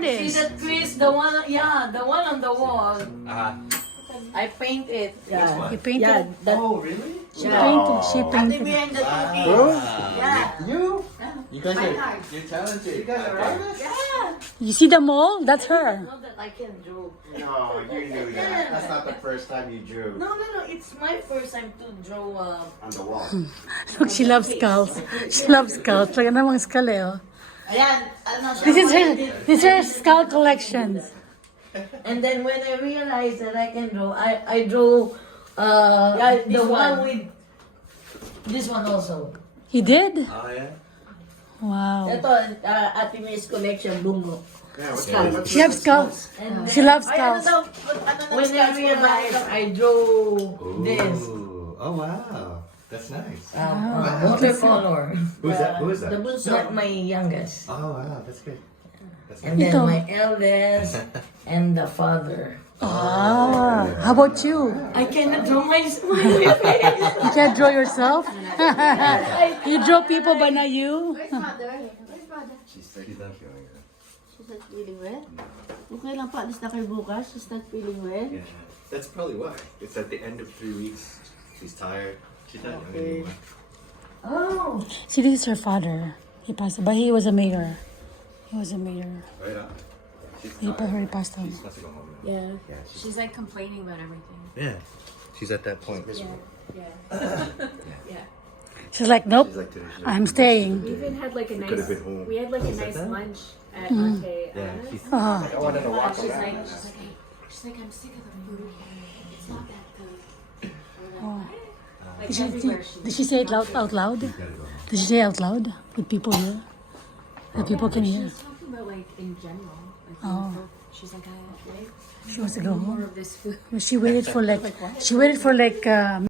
See that Chris, the one on the wall. I paint it. Yeah. You painted Yeah, it? that, Oh, really? She painted. She Ate painted. behind the TV. Who? Yeah. You? You guys Fine are. art. You're talented. You guys are artists? Yeah. You see the mole? That's her. Know that I can draw. No, you knew that. That's not the first time you drew No. It's my first time to draw. on the wall. Look, she loves skulls. She loves skulls. Talaga namang skull eh, oh. Ayan, ano siya, This is her. what I did. This is her skull collections. And then when I realized that I can draw, I draw the one with this one also. He did. Oh, yeah? Wow. Ito, Ate May's collection, bungo. Yeah, what's Skull. that? She loves skulls. And She loves Ay, ano skulls. daw, when I realized, I draw this. Ooh. Oh, wow. That's nice. Watercolor. Who's that? Who is that? The bunso. Not my youngest. Oh, wow. That's good. That's And nice. then Ito. my eldest and the father. Ah, how about you? I cannot draw my face. You can't draw yourself? You draw people but not you? Where's mother? Where's mother? She's not feeling it. She's not feeling well? Okay lang pa, alis na kayo bukas. She's not feeling well? Yeah. That's probably why. It's at the end of 3 weeks. She's tired. She's not young anymore. Oh. See, this is her father. He passed, but he was a mayor. He was a mayor. Right on. She's He tired. passed on. She wants to go home now. Yeah. Yeah, she's, She's like complaining about everything. yeah. She's at that point. Yeah. Yeah. She's like, nope, She's like, today, she's I'm like, staying. We even had like a could've nice. been home. We had like a Is that nice that? lunch at Ante Yeah, Anna's. she's, Oh, I wanted to walk She's around. like, I'm sick of the food. It's not that good. Like did she, everywhere did she say it out loud? Gotta go home. Did she say it out loud with people here? That people can She hear. was talking about like in general. Like, Oh. she's like, I She wants to go more home. of this food. She waited for like